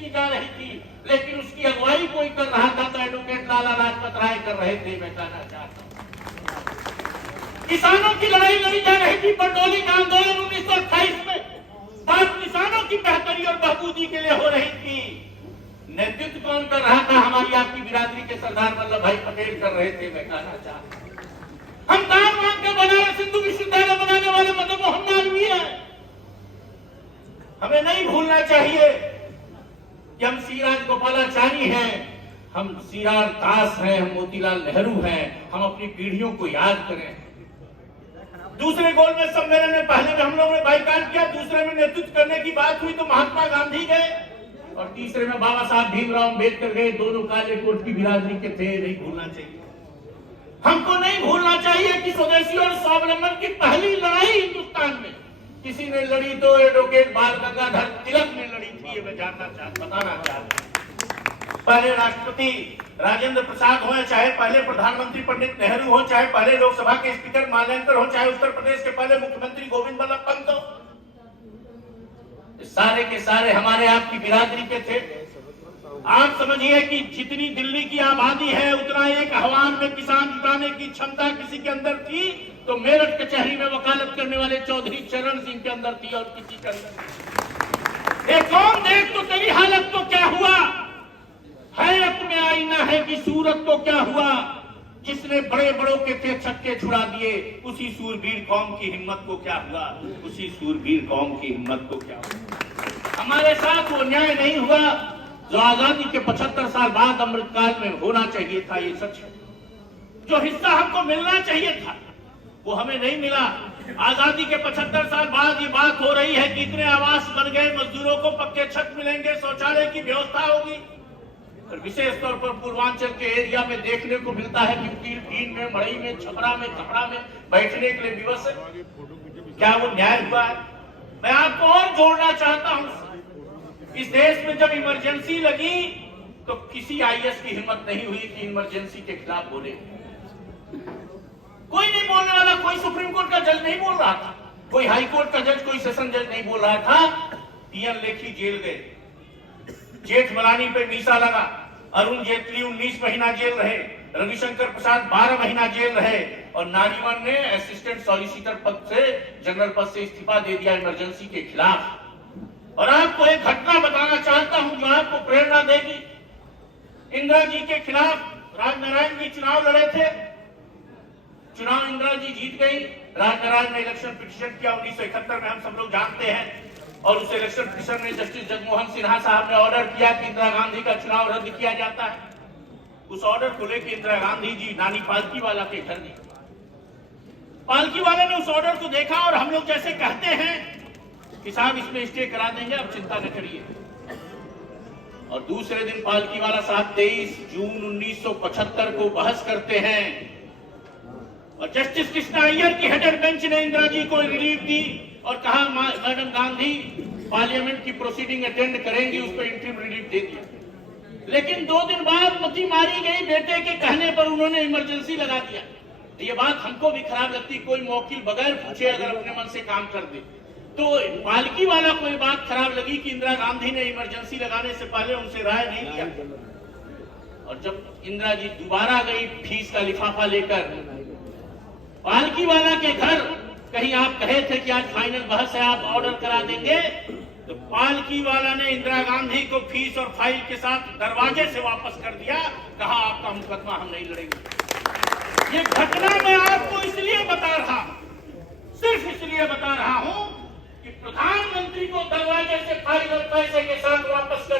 की जा रही थी, लेकिन उसकी अगुवाई कोई कर रहा था तो एडवोकेट लाला लाजपत राय कर रहे थे। मैं कहना चाहता हूं किसानों की लड़ाई लड़ी जा रही थी बरडोली का आंदोलन 1928 में, बात किसानों की बेहतरी और बहबूदी के लिए हो रही थी। नेतृत्व कौन कर रहा था? हमारी आपकी बिरादरी के सरदार वल्लभ भाई पटेल कर रहे थे। मैं कहना चाहता हूं हम दान मांग के बनारस हिंदू विश्वविद्यालय बनाने वाले मदन मोहन मालवीय हैं। हमें नहीं भूलना चाहिए कि हम सीराज गोपालाचारी हैं, हम सीराज दास हैं, हम मोतीलाल नेहरू हैं। हम अपनी पीढ़ियों को याद करें। दूसरे गोलमेज सम्मेलन में पहले में हम लोगों ने बाइकाट किया, दूसरे में नेतृत्व करने की बात हुई तो महात्मा गांधी गए और तीसरे में बाबा साहब भीमराव अम्बेडकर गए। दोनों काले कोट की बिरादरी के थे। नहीं भूलना चाहिए, हमको नहीं भूलना चाहिए कि स्वदेशी और स्वावलंबन की पहली लड़ाई हिंदुस्तान में किसी ने लड़ी तो एडवोकेट बाल गंगाधर तिलक ने लड़ी थी। ये मैं बताना चाहता। पहले राष्ट्रपति राजेंद्र प्रसाद हो, चाहे पहले प्रधानमंत्री पंडित नेहरू हो, चाहे पहले लोकसभा के स्पीकर माल्यानकर हो, चाहे उत्तर प्रदेश के पहले मुख्यमंत्री गोविंद वल्लभ पंत हो, सारे के सारे हमारे आपकी बिरादरी के थे। आप समझिए कि जितनी दिल्ली की आबादी है उतना एक आह्वान में किसान जुटाने की क्षमता किसी के अंदर थी तो मेरठ कचहरी में वकालत करने वाले चौधरी चरण सिंह के अंदर थी और किसी के अंदर। एक कौन देख तो तेरी हालत को क्या हुआ, हैरत में आईना है कि सूरत को क्या हुआ। जिसने बड़े बड़ों के थे छक्के छुड़ा दिए, उसी सूरवीर कौम की हिम्मत को क्या हुआ, उसी सूरवीर कौम की हिम्मत को क्या हुआ। हमारे साथ वो न्याय नहीं हुआ जो आजादी के 75 साल बाद अमृतकाल में होना चाहिए था। ये सच है। जो हिस्सा हमको मिलना चाहिए था वो हमें नहीं मिला। आजादी के 75 साल बाद ये बात हो रही है कि इतने आवास बन गए, मजदूरों को पक्के छत मिलेंगे, शौचालय की व्यवस्था होगी। और विशेष तौर पर पूर्वांचल के एरिया में देखने को मिलता है कि पीर में, मड़ई में, छपरा में, कपड़ा में बैठने के लिए विवश है। क्या वो न्याय हुआ है? मैं आपको और जोड़ना चाहता हूं, इस देश में जब इमरजेंसी लगी तो किसी आईएएस की हिम्मत नहीं हुई कि इमरजेंसी के खिलाफ बोले। कोई नहीं बोलने वाला, कोई सुप्रीम कोर्ट का जज नहीं बोल रहा था, कोई हाई कोर्ट का जज, कोई सेशन जज नहीं बोल रहा था। पीएन लेखी जेल गए, जेठमलानी पे मीसा लगा, अरुण जेटली 19 महीना जेल रहे, रविशंकर प्रसाद 12 महीना जेल रहे और नारीमन ने असिस्टेंट सॉलिसिटर पद से, जनरल पद से इस्तीफा दे दिया इमरजेंसी के खिलाफ। और आपको एक घटना बताना चाहता हूं जो आपको प्रेरणा देगी। इंदिरा जी के खिलाफ राजनारायण जी चुनाव लड़े थे, चुनाव इंदिरा जी जीत गई। राजनारायण ने इलेक्शन पिटीशन किया 1971 में, हम सब लोग जानते हैं। और उस इलेक्शन पिटीशन में जस्टिस जगमोहन सिन्हा साहब ने ऑर्डर किया कि इंदिरा गांधी का चुनाव रद्द किया जाता है। उस ऑर्डर को लेकर इंदिरा गांधी जी नानी पालकी वाला के घर गई। पालकी वाले ने उस ऑर्डर को देखा और हम लोग जैसे कहते हैं कि साहब इसमें स्टे करा देंगे, अब चिंता न करिए। और दूसरे दिन पालकी वाला साहब 23 जून 1975 को बहस करते हैं और जस्टिस कृष्णा अय्यर की हेडेड बेंच ने इंदिरा जी को रिलीफ दी और कहा मैडम गांधी पार्लियामेंट की प्रोसीडिंग अटेंड करेंगी, उसको इंटरिम रिलीफ दे दिया। लेकिन 2 दिन बाद मती मारी गई, बेटे के कहने पर उन्होंने इमरजेंसी लगा दिया। ये बात हमको भी खराब लगती, कोई मौकिल बगैर पूछे अगर अपने मन से काम कर दे तो पालकी वाला को बात खराब लगी कि इंदिरा गांधी ने इमरजेंसी लगाने से पहले उनसे राय नहीं लिया। और जब इंदिरा जी दोबारा गई फीस का लिफाफा लेकर पालकी वाला के घर, कहीं आप कहे थे कि आज फाइनल बहस है, आप ऑर्डर करा देंगे, तो पालकी वाला ने इंदिरा गांधी को फीस और फाइल के साथ दरवाजे से वापस कर दिया, कहा आपका मुकदमा हम नहीं लड़ेंगे। ये घटना मैं आपको इसलिए बता रहा, सिर्फ इसलिए बता रहा हूं कि प्रधानमंत्री को दरवाजे से फाइल और पैसे के साथ वापस कर